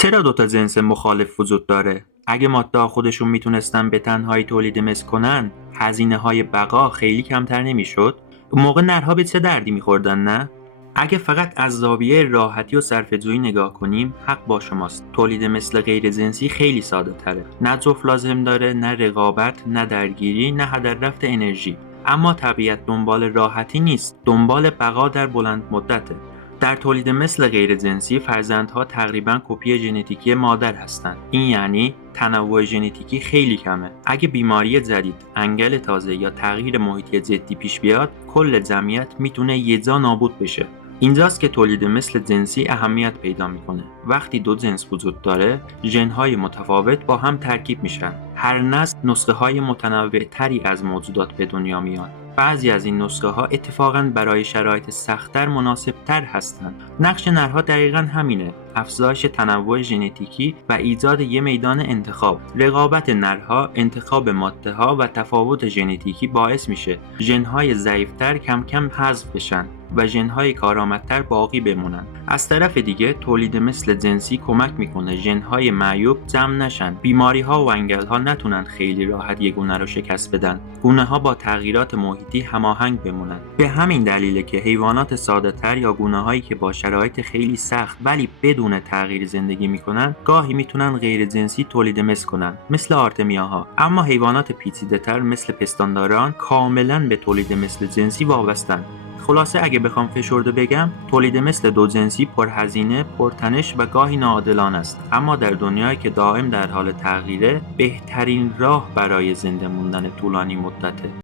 چرا دوتا جنس مخالف وجود داره؟ اگه ماده‌ها خودشون میتونستن به تنهایی تولید مثل کنن، هزینه‌های بقا خیلی کمتر نمیشد؟ اون موقع نرها به چه دردی میخوردن نه؟ اگه فقط از زاویه راحتی و صرفه‌جویی نگاه کنیم، حق با شماست. تولید مثل غیر جنسی خیلی ساده تره. نه جفت لازم داره، نه رقابت، نه درگیری، نه هدر رفت انرژی. اما طبیعت دنبال راحتی نیست، دنبال بقا در بلند مدته. در تولید مثل غیرجنسی فرزندها تقریبا کپی ژنتیکی مادر هستند. این یعنی تنوع ژنتیکی خیلی کمه. اگه بیماری جدید، انگل تازه یا تغییر محیطی جدی پیش بیاد، کل جمعیت میتونه یه جا نابود بشه. اینجاست که تولید مثل جنسی اهمیت پیدا میکنه. وقتی دو جنس وجود داره، ژن‌های متفاوت با هم ترکیب میشن. هر نسل نسخه‌های متنوع‌تری از موجودات به دنیا میاد. بعضی از این نسخه ها اتفاقاً برای شرایط سخت‌تر مناسب‌تر هستند. نقش نرها دقیقاً همینه، افزایش تنوع ژنتیکی و ایجاد یک میدان انتخاب. رقابت نرها، انتخاب ماده‌ها و تفاوت ژنتیکی باعث میشه ژن‌های ضعیف‌تر کم کم حذف بشن و ژن‌های کارآمدتر باقی بمونن. از طرف دیگه تولید مثل جنسی کمک میکنه ژن‌های معیوب جمع نشن، بیماری‌ها و انگل‌ها نتونن خیلی راحت یک گونه رو شکست بدن، گونه‌ها با تغییرات محیطی هماهنگ بمونن. به همین دلیله که حیوانات ساده‌تر یا گونه‌هایی که با شرایط خیلی سخت ولی بدون تغییر زندگی میکنن، گاهی میتونن غیر جنسی تولید مثل کنن، مثل آرتمیاها. اما حیوانات پیچیده‌تر مثل پستانداران کاملاً به تولید مثل جنسی وابستن. خلاصه اگه بخوام فشرده بگم، تولید مثل دو جنسی پرهزینه، پرتنش و گاهی ناعادلانه است، اما در دنیایی که دائم در حال تغییره، بهترین راه برای زنده موندن طولانی مدته.